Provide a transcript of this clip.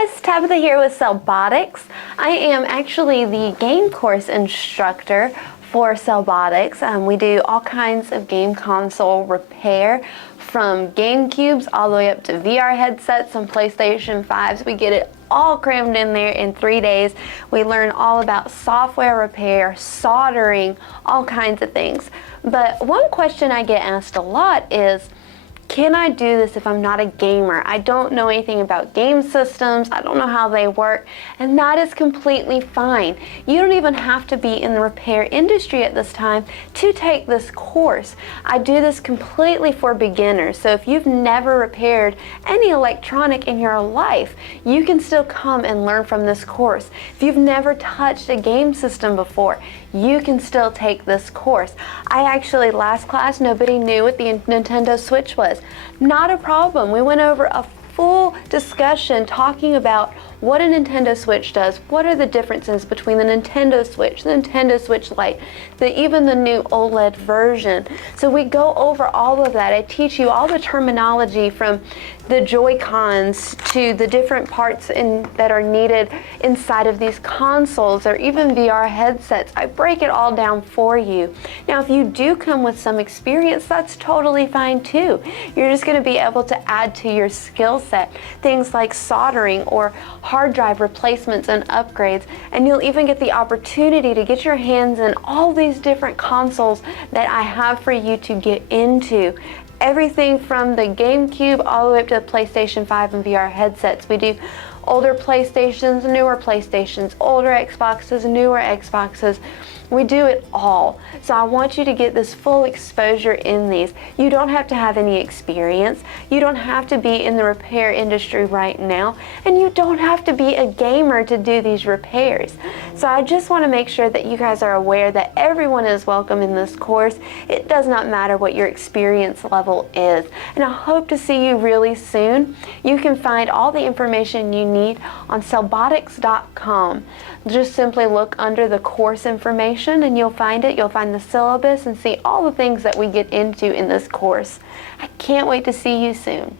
guys, Tabitha here with CellBotics. I am actually the game course instructor for CellBotics. We do all kinds of game console repair, from GameCubes all the way up to VR headsets and PlayStation 5s. We get it all crammed in there in 3 days. We learn all about software repair, soldering, all kinds of things. But one question I get asked a lot is, can I do this if I'm not a gamer? I don't know anything about game systems. I don't know how they work, and that is completely fine. You don't even have to be in the repair industry at this time to take this course. I do this completely for beginners. So if you've never repaired any electronic in your life, you can still come and learn from this course. If you've never touched a game system before, you can still take this course. I actually, last class, nobody knew what the Nintendo Switch was. Not a problem. We went over a full discussion talking about what a Nintendo Switch does, what are the differences between the Nintendo Switch, the Nintendo Switch Lite, even the new OLED version. So we go over all of that. I teach you all the terminology, from the Joy-Cons to the different parts that are needed inside of these consoles, or even VR headsets. I break it all down for you. Now, if you do come with some experience, that's totally fine too. You're just going to be able to add to your skill set things like soldering or hard drive replacements and upgrades, and you'll even get the opportunity to get your hands in all these different consoles that I have for you to get into. Everything from the GameCube all the way up to the PlayStation 5 and VR headsets. We do older PlayStations, newer PlayStations, older Xboxes, newer Xboxes. We do it all. So I want you to get this full exposure in these. You don't have to have any experience. You don't have to be in the repair industry right now. And you don't have to be a gamer to do these repairs. So I just want to make sure that you guys are aware that everyone is welcome in this course. It does not matter what your experience level is. And I hope to see you really soon. You can find all the information you need on CellBotics.com. Just simply look under the course information and you'll find it. You'll find the syllabus and see all the things that we get into in this course. I can't wait to see you soon.